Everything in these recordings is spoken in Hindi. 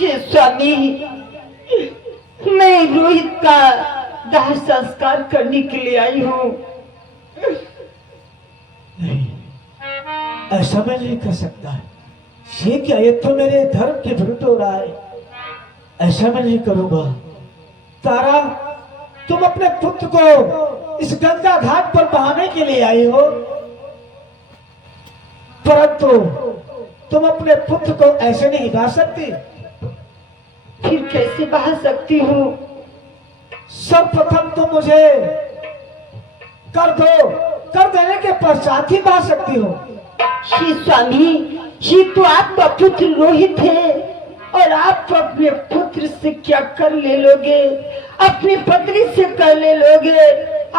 स्वामी, मैं रोहित का दाह संस्कार करने के लिए आई हूँ। नहीं, ऐसा मैं नहीं कर सकता। ये क्या, ये तो मेरे धर्म के विरुद्ध हो रहा है। ऐसा मैं नहीं करूंगा। तारा, तुम अपने पुत्र को इस गंगा घाट पर बहाने के लिए आई हो, परंतु तुम अपने पुत्र को ऐसे नहीं बहा सकती। फिर कैसे बहा सकती हूँ? सर्वप्रथम तुम मुझे कर देने के पश्चात ही बहा सकती हो। श्री स्वामी, ये तो आपका पुत्र रोहित है, और आप अपने पुत्र से क्या कर ले लोगे? अपनी पत्नी से कर ले लोगे?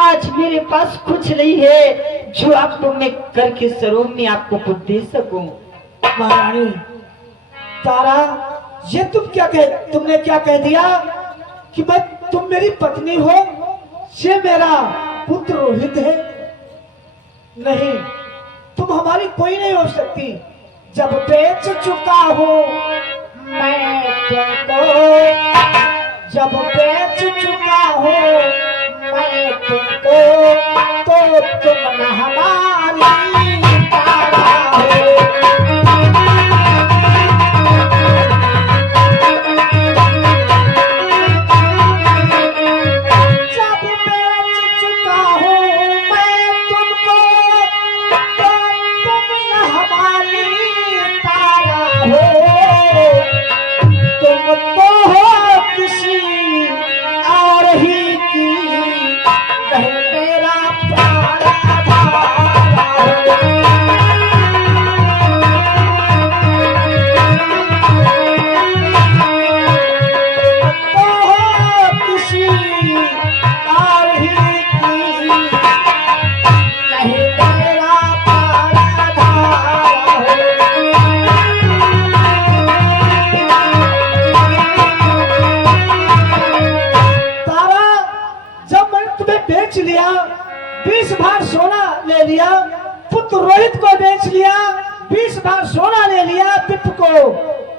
आज मेरे पास कुछ नहीं है जो आपको मैं करके स्वरूप में आपको कुछ दे सकूं। महारानी तारा, ये तुमने क्या कह दिया कि तुम मेरी पत्नी हो? ये मेरा पुत्र रोहित है। नहीं, तुम हमारी कोई नहीं हो सकती। जब बेच चुका हूँ मैं तुमको, जब बेच चुका हूँ मैं तुमको, तो तुम न हमारी तारा हो। लिया, 20 भार सोना ले लिया, पुत्र रोहित को बेच लिया, 20 भार सोना ले लिया, पिता को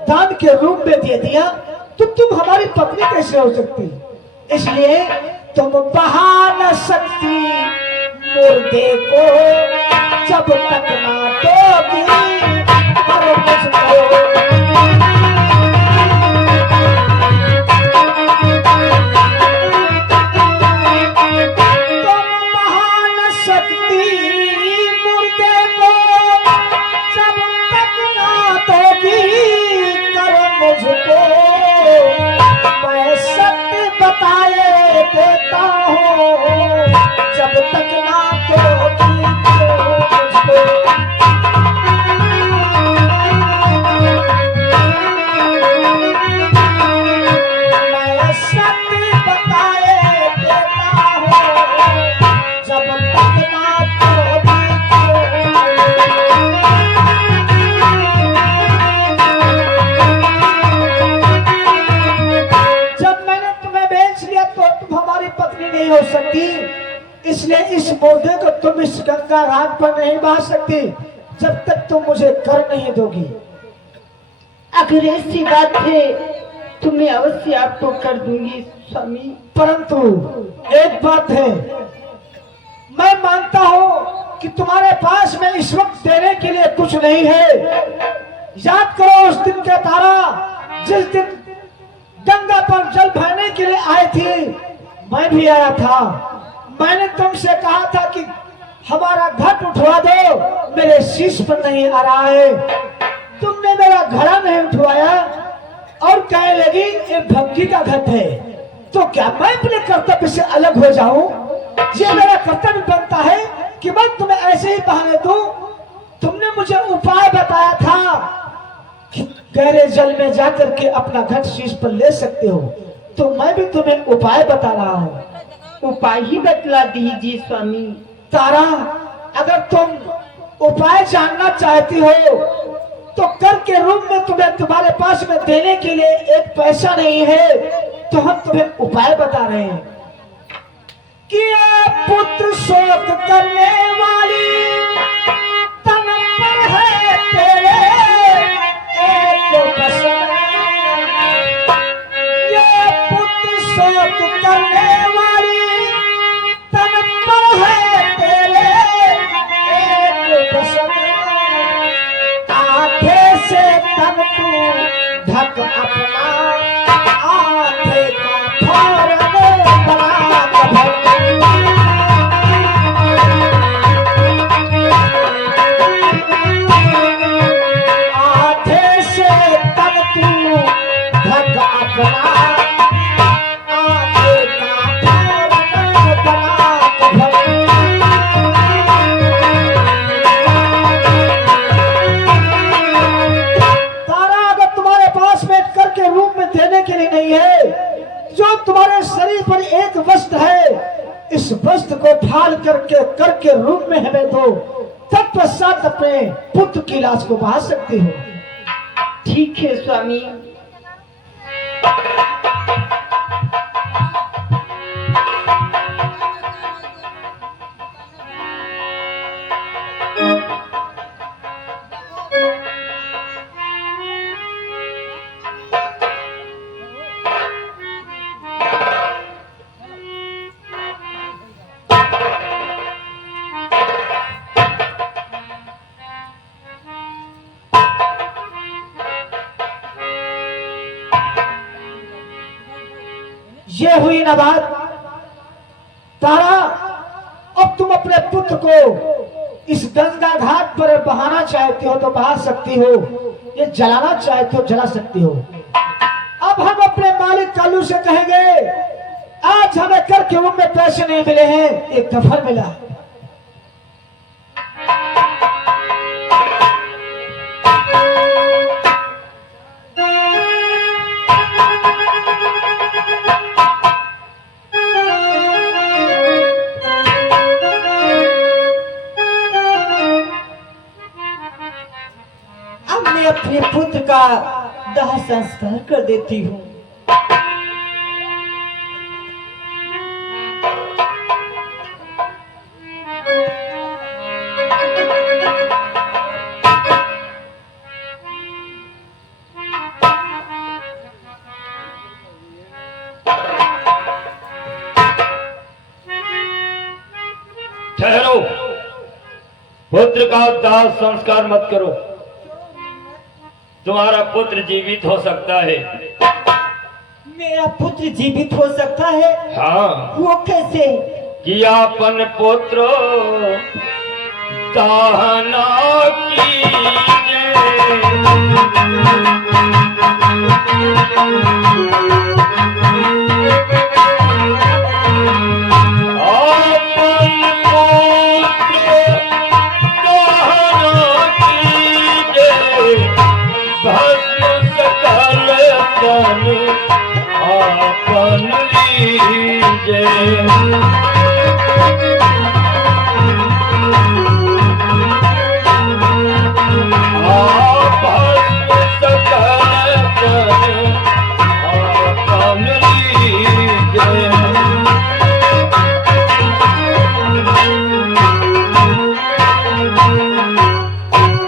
दान के रूप में दे दिया, तो तुम हमारी पत्नी कैसे हो सकती? इसलिए तुम बहा न सकती मुर्दे को जब तक ना दोगी पर मुझको। देता हूँ जब तक ना तो मैं सत्य बताए देता हूँ जब तक ना तो जब मैंने तुम्हें बेच लिया तो तुम हमारी पत्नी नहीं हो सकती। इसलिए इस मुर्दे को तुम इस गंगा घाट पर नहीं बहा सकती जब तक तुम मुझे कर नहीं दोगी। अगर ऐसी बात है तो मैं अवश्य आपको कर दूंगी स्वामी। परंतु एक बात है, मैं मानता हूँ कि तुम्हारे पास में इस वक्त देने के लिए कुछ नहीं है। याद करो उस दिन का तारा, जिस दिन गंगा पर जल भरने के लिए आए थे, मैं भी आया था। मैंने तुमसे कहा था कि हमारा घट उठवा दो, मेरे शीश पर नहीं आ रहा है। तुमने मेरा घड़ा नहीं उठवाया और कहने लगी ये भक्ति का घट है। तो क्या मैं अपने कर्तव्य से अलग हो जाऊं? ये मेरा कर्तव्य बनता है कि मैं तुम्हें ऐसे ही बहाने दूं। तुमने मुझे उपाय बताया था कि गहरे जल में जाकर के अपना घट शीश पर ले सकते हो, तो मैं भी तुम्हें उपाय बता रहा हूँ। उपाय ही बतला दीजिए स्वामी। तारा, अगर तुम उपाय जानना चाहती हो तो कर के रूप में तुम्हारे पास में देने के लिए एक पैसा नहीं है, तो हम तुम्हें उपाय बता रहे हैं कि ये पुत्र शोक करने वाली तन पर है तेरे एक कसम। बना आगे का भवन बना तारा, अगर तुम्हारे पास में कर के रूप में देने के लिए नहीं है, जो तुम्हारे शरीर पर एक वस्त्र है, इस वस्त्र को फाड़ करके रूप में हमें दो, तत्पश्चात अपने पुत्र की लाश को बहा सकती हो। ठीक है स्वामी। ये हुई ना बात तारा, अब तुम अपने पुत्र को इस गंगा घाट पर बहाना चाहती हो तो बहा सकती हो, ये जलाना चाहती हो जला सकती हो। अब हम अपने मालिक कालू से कहेंगे, आज हमें कर के रूप में पैसे नहीं मिले हैं, एक दफन मिला है। अब मैं अपने पुत्र का दाह संस्कार कर देती हूँ। ठहरो, पुत्र का दाह संस्कार मत करो। तुम्हारा पुत्र जीवित हो सकता है। मेरा पुत्र जीवित हो सकता है? हाँ। वो कैसे? कि अपन पुत्र दाहना आपन लीजे।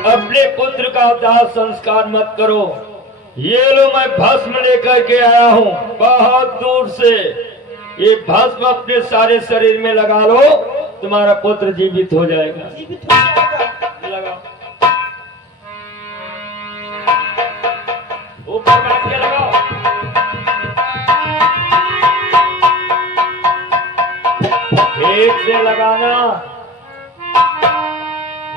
अपने पुत्र का दाह संस्कार मत करो। ये लो, मैं भस्म लेकर के आया हूँ बहुत दूर से। ये भस्म अपने सारे शरीर में लगा लो, तुम्हारा पुत्र जीवित हो जाएगा। जीवित हो जाएगा? लगाओ, ऊपर बैठ के लगाओ। ठीक से लगाना,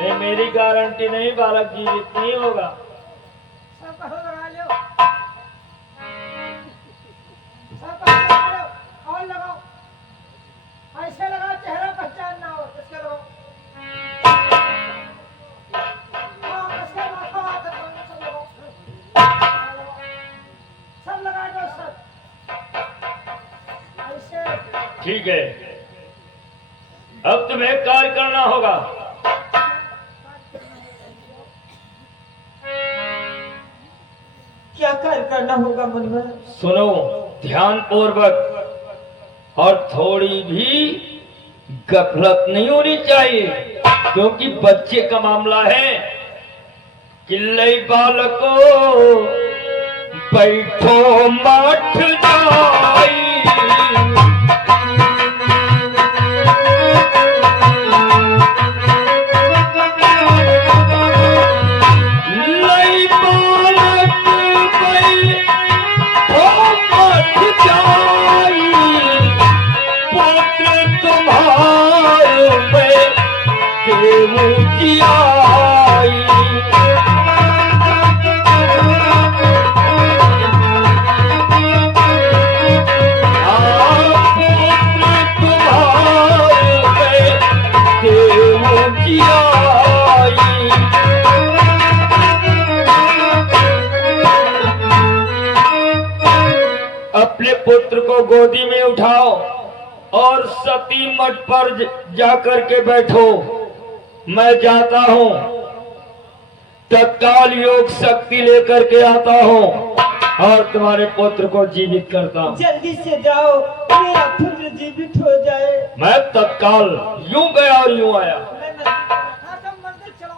नहीं मेरी गारंटी नहीं, बालक जीवित नहीं होगा। और लगाओ, ऐसे लगाओ, चेहरा पहचान ना हो, इसके लगाओ। इसके माथा वाथा सब लगाओ, सब लगा दो सब। ऐसे ठीक है, अब तुम्हें कार्य करना होगा। क्या कार्य करना होगा मुनिवर? सुनो ध्यान पूर्वक, और थोड़ी भी गफलत नहीं होनी चाहिए, क्योंकि बच्चे का मामला है। किल्लई बालको बैठो मठ जाई, लई बालक बैठो मठ जाई, पुत्र तुम्हारे में देव जियाई। अपने पुत्र को गोदी में उठाओ और सती मठ पर जाकर के बैठो। मैं जाता हूँ, तत्काल योग शक्ति लेकर के आता हूँ और तुम्हारे पुत्र को जीवित करता हूँ। जल्दी से जाओ, मेरा पुत्र जीवित हो जाए। मैं तत्काल यूं गया और यूं आया। मंदिर चलो।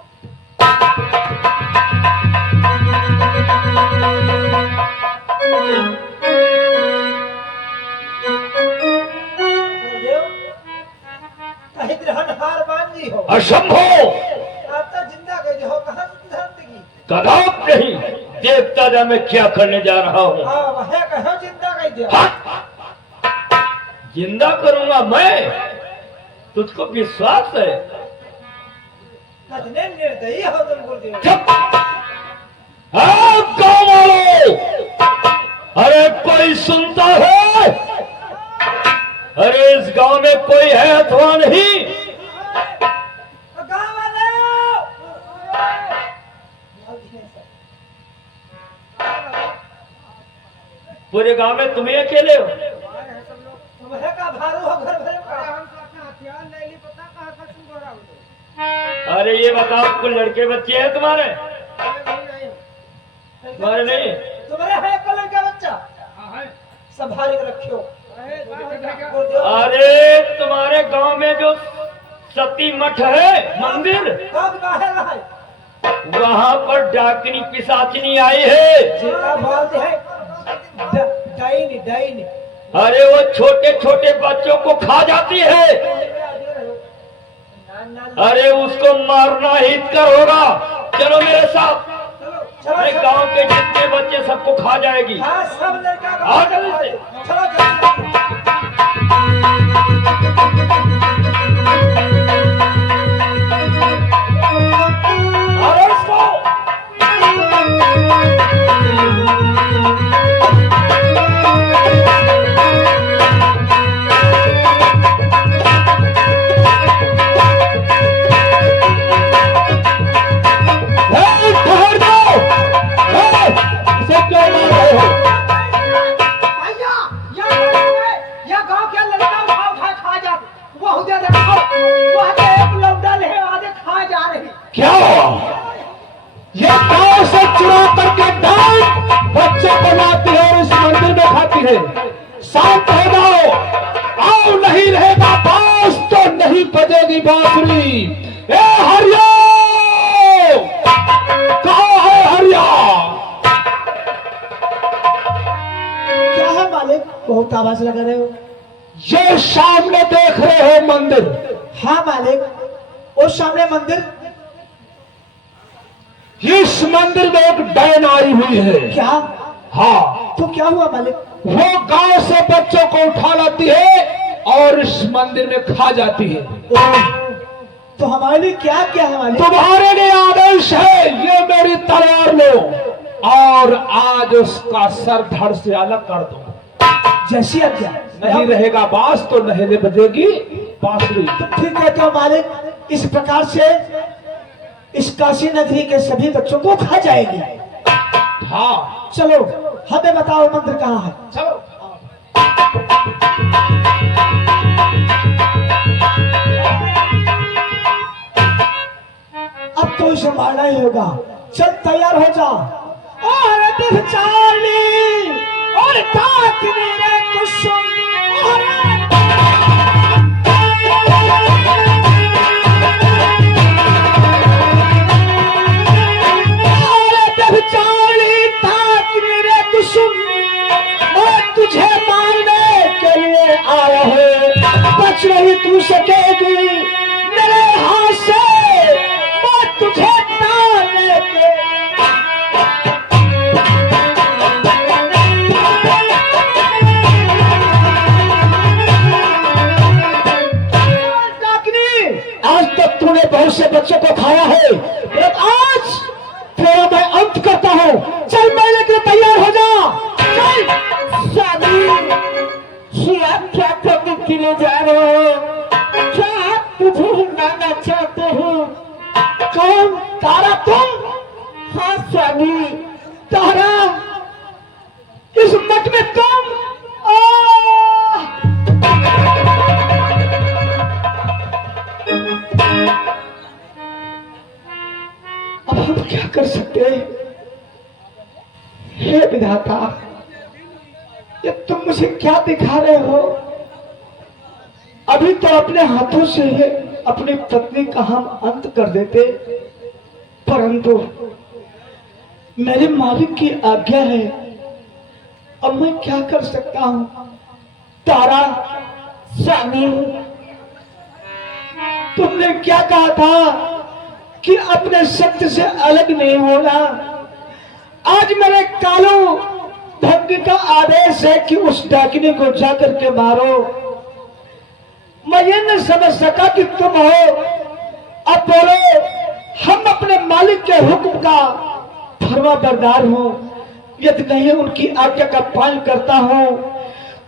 हार मान ली हो। असंभव, आप तो जिंदा गए हो, कहाँ जिंदगी? कदाप नहीं। देखता जा मैं क्या करने जा रहा हूँ। हाँ वह कहो जिंदा गए दे। जिंदा करूंगा मैं? तुझको विश्वास है? कितने निर्दयी हो तुम गुरुदेव। चुप! गाँव वालों, अरे कोई सुनता है? अरे इस गांव में कोई है अथवा नहीं? गाँव वालों, पूरे गांव में तुम्हें अकेले हो? तुम्हें का भारू हो घर भरे का? हथियार नहीं ली, पता कहाँ का तुम गोरा हो। अरे ये बताओ, कोई लड़के बच्चे हैं तुम्हारे? तुम्हारे नहीं? तुम्हारे है एक लड़का बच्चा? संभाल के रखियो। अरे तुम्हारे गांव में जो सती मठ है मंदिर, कब है वहाँ पर डाकिनी पिशाचिनी आई है। जितना बोलते हैं डाइनी डाइनी। अरे वो छोटे छोटे बच्चों को खा जाती है। अरे उसको मारना हितकर होगा। चलो मेरे साथ, मेरे गांव के जितने बच्चे सबको खा जाएगी। हाँ सब लड़का आओ जल्दी से। चलो जल्दी। अरे इसको क्या ये गांव से चुरा करके डाल बच्चों को लाती है और इस मंदिर में खाती है। शांत हो जाओ, आओ नहीं रहेगा बांस तो नहीं बजेगी बांसुरी। ए हरिया, कहाँ है हरिया? क्या है मालिक, बहुत आवाज लगा रहे हो? ये सामने देख रहे हो मंदिर? हाँ मालिक, वो सामने मंदिर। इस मंदिर में एक डैन आई हुई है। क्या? हाँ। तो क्या हुआ मालिक? वो गांव से बच्चों को उठा लाती है और इस मंदिर में खा जाती है। तो हमारे लिए क्या क्या है मालिक? तुम्हारे लिए आदेश है, ये मेरी तलवार लो और आज उसका सर धड़ से अलग कर दो। जैसी आज्ञा। नहीं रहेगा बांस तो नहीं बजेगी बांसुरी। ठीक है तो मालिक, इस प्रकार से इस काशी नगरी के सभी बच्चों को खा जाएगी। हाँ चलो, हमें बताओ मंदिर कहाँ है? चलो। अब तो इसे मारना ही होगा। चल तैयार हो जा। और चार्ली और डाकिनी रे कुसुम तुझे मारने के लिए आया है। बच नहीं तू सकेगी मेरे हाथ से, मैं तुझे मारने के। आज तक तूने बहुत से बच्चों को खाया है, आज तेरा मैं अंत करता हूँ। चल मेरे के लिए तैयार हो जा। चल। आप क्या करने के लिए जा रहे हो? क्या आप तुझे मारना चाहते हो? कौन? तारा तुम? हाँ स्वामी। तारा, इस मठ में तुम? विधाता, ये तुम मुझे क्या दिखा रहे हो? अभी तो अपने हाथों से अपनी पत्नी का हम अंत कर देते, परंतु मेरे मालिक की आज्ञा है, अब मैं क्या कर सकता हूं? तारा, स्वामी, तुमने क्या कहा था कि अपने सत्य से अलग नहीं होना। आज मेरे कालू भंग का आदेश है कि उस डाकिनी को जाकर के मारो। मैं ये नहीं समझ सका कि तुम हो। अब बोलो, हम अपने मालिक के हुक्म का फरमा बरदार हूं, यदि नहीं उनकी आज्ञा का पालन करता हूं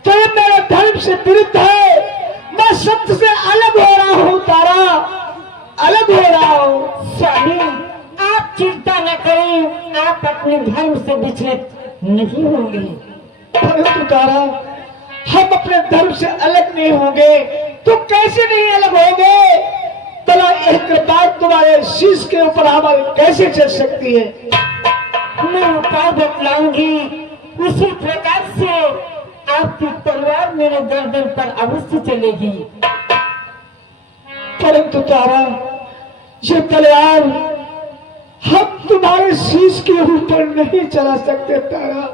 तो ये मेरे धर्म से विरुद्ध है। मैं सत्य से अलग हो रहा हूं तारा, अलग हो रहा हूं। स्वामी, आप चिंता न करें, आप अपने धर्म से विचलित नहीं होंगे। परंतु तारा, हम अपने धर्म से अलग नहीं होंगे तो कैसे नहीं अलग होंगे? भला एक बात तुम्हारे शीश के ऊपर हमारी कैसे चल सकती है? मैं उपाय बतलाऊंगी, उसी प्रकार से आपकी तलवार मेरे गर्दन पर अवश्य चलेगी। परंतु तारा, ये तलवार हम तुम्हारे शीश के ऊपर नहीं चला सकते तारा।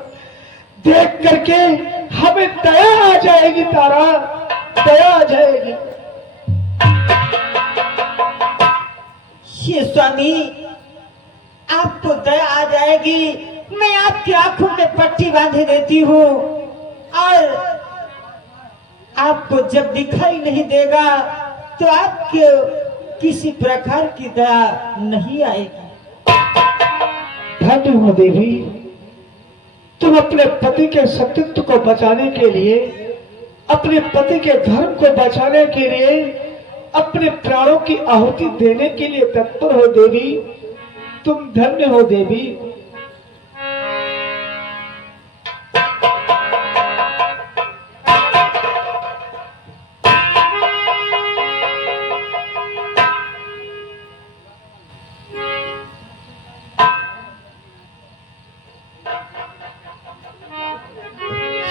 देख करके हमें दया आ जाएगी तारा, दया आ जाएगी। ये स्वामी, आपको दया आ जाएगी। मैं आपकी आंखों में पट्टी बांधे देती हूँ और आपको जब दिखाई नहीं देगा तो आपके किसी प्रकार की दया नहीं आएगी। धन्य हो देवी, तुम अपने पति के सतीत्व को बचाने के लिए, अपने पति के धर्म को बचाने के लिए, अपने प्राणों की आहुति देने के लिए तत्पर हो देवी। तुम धन्य हो देवी।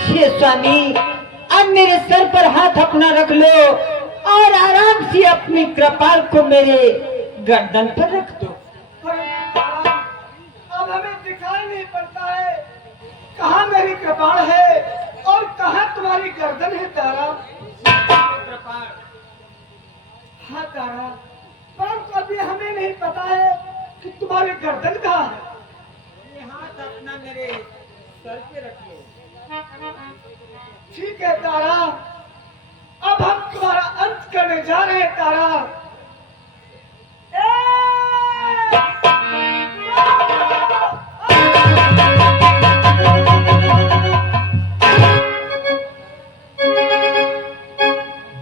हे स्वामी, अब मेरे सर पर हाथ अपना रख लो और आराम से अपनी कृपाल को मेरे गर्दन पर रख दो। अब हमें दिखाई नहीं पड़ता है कहाँ मेरी कृपाल है और कहाँ तुम्हारी गर्दन है तारा। हाँ तारा, परंतु अभी हमें नहीं पता है कि तुम्हारी गर्दन कहाँ है। ये हाथ अपना मेरे सर पे रख लो। ठीक है तारा, अब हम तुम्हारा अंत करने जा रहे हैं तारा।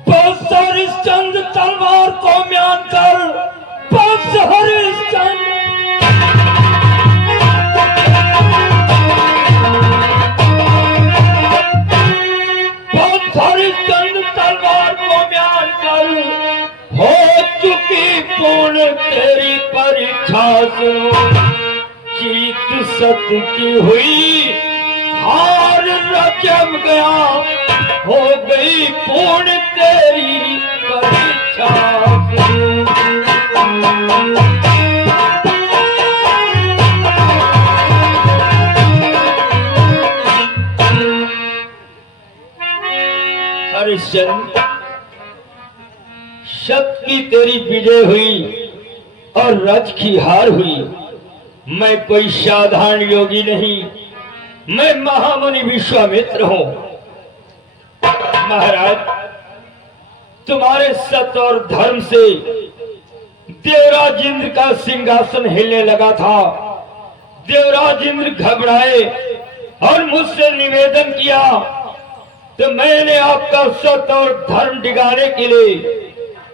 बस हरिश्चंद्र तलवार को म्यान कर, बस हरिश्चंद्र। हरिश्चंद्र तलवार को म्यान कर, हो चुकी पूर्ण तेरी परीक्षा सुनो। जीत सत्य की हुई, हार रचम गया, हो गई पूर्ण तेरी परीक्षा सुनो। हरिश्चंद्र, शक की तेरी विजय हुई और रज की हार हुई। मैं कोई साधारण योगी नहीं, मैं महामुनि विश्वामित्र हूं। महाराज, तुम्हारे सत्य और धर्म से देवराज इंद्र का सिंहासन हिलने लगा था। देवराज इंद्र घबराए और मुझसे निवेदन किया, तो मैंने आपका सत्य और धर्म डिगाने के लिए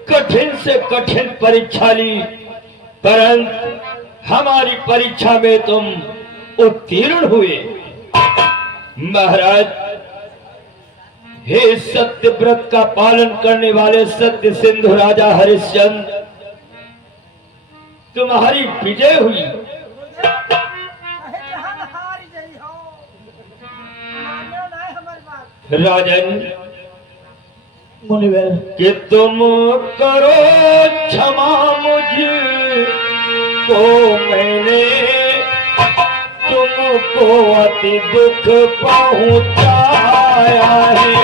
कठिन से कठिन परीक्षा ली, परंतु हमारी परीक्षा में तुम उत्तीर्ण हुए। महाराज, हे सत्य व्रत का पालन करने वाले सत्य सिंधु राजा हरिश्चंद्र, तुम्हारी विजय हुई। राजन मुनिवर, कि तुम करो क्षमा मुझको, मैंने तुमको अति दुख पहुंचाया है।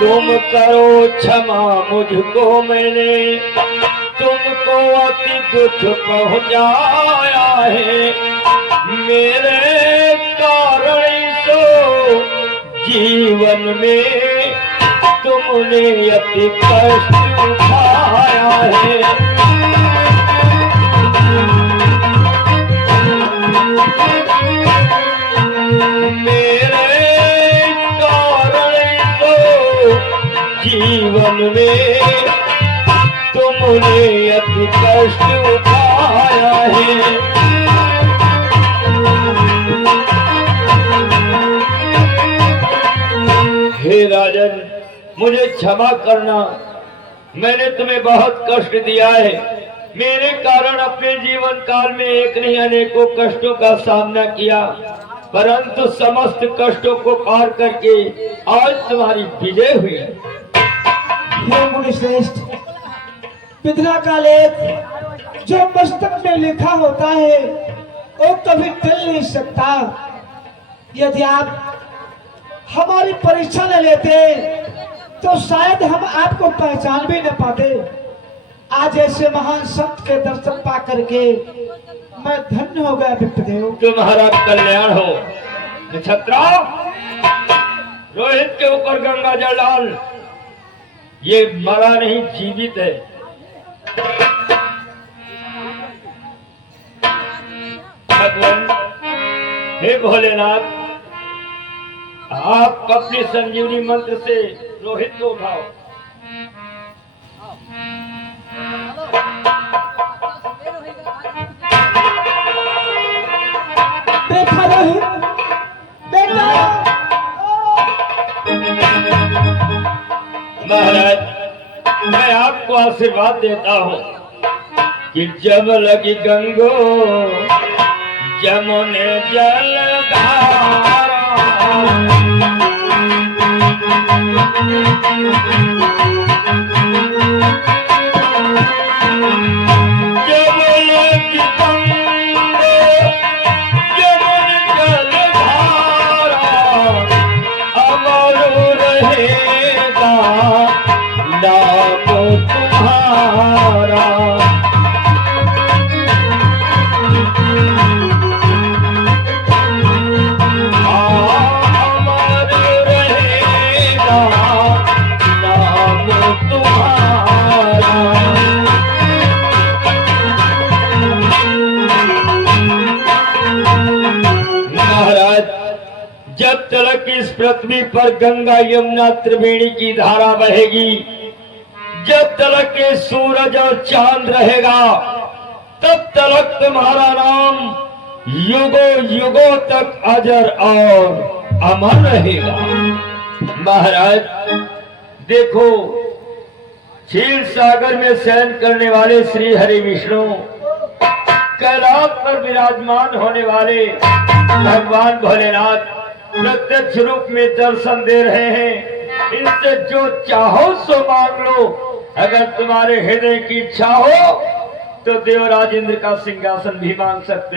तुम करो क्षमा मुझको, मैंने तुमको अति दुख पहुंचाया है। मेरे कारण तो जीवन में तुमने अति कष्ट उठाया है। मेरे कारण तो जीवन में तुमने अति कष्ट उठाया है। हे राजन, मुझे क्षमा करना, मैंने तुम्हें बहुत कष्ट दिया है। मेरे कारण अपने जीवन काल में एक नहीं अनेकों कष्टों का सामना किया, परंतु समस्त कष्टों को पार करके आज तुम्हारी विजय हुई। हे मुनिश्रेष्ठ, विद्या का लेख जो मस्तक में लिखा होता है वो कभी टल नहीं सकता। यदि आप हमारी परीक्षा ले लेते तो शायद हम आपको पहचान भी न पाते। आज ऐसे महान संत के दर्शन पा करके मैं धन्य हो गया विप्रदेव। तुम्हारा कल्याण हो। नक्षत्रा, रोहित के ऊपर गंगा जल डाल, ये मरा नहीं जीवित है। भगवान, हे भोलेनाथ, आप अपने संजीवनी मंत्र से रोहित को उठाओ। देखा रोहित, देखा। महाराज, मैं आपको आशीर्वाद देता हूँ कि जब लगी गंगो जमुने जलधारा, जब लगी गंगो जमुने जलधारा, अमर रहेगा नाम तुम्हारा। अमर रहेगा नाम तुम्हारा। महाराज, जब तक इस पृथ्वी पर गंगा यमुना त्रिवेणी की धारा बहेगी, जब तक के सूरज और चांद रहेगा, तब तक तुम्हारा नाम युगों युगों तक अजर और अमर रहेगा। महाराज देखो, क्षीर सागर में शयन करने वाले श्री हरि विष्णु, कैलाश पर विराजमान होने वाले भगवान भोलेनाथ प्रत्यक्ष रूप में दर्शन दे रहे हैं। इनसे जो चाहो सो मांग लो। अगर तुम्हारे हृदय की इच्छा हो तो देवराज इंद्र का सिंहासन भी मांग सकते हो।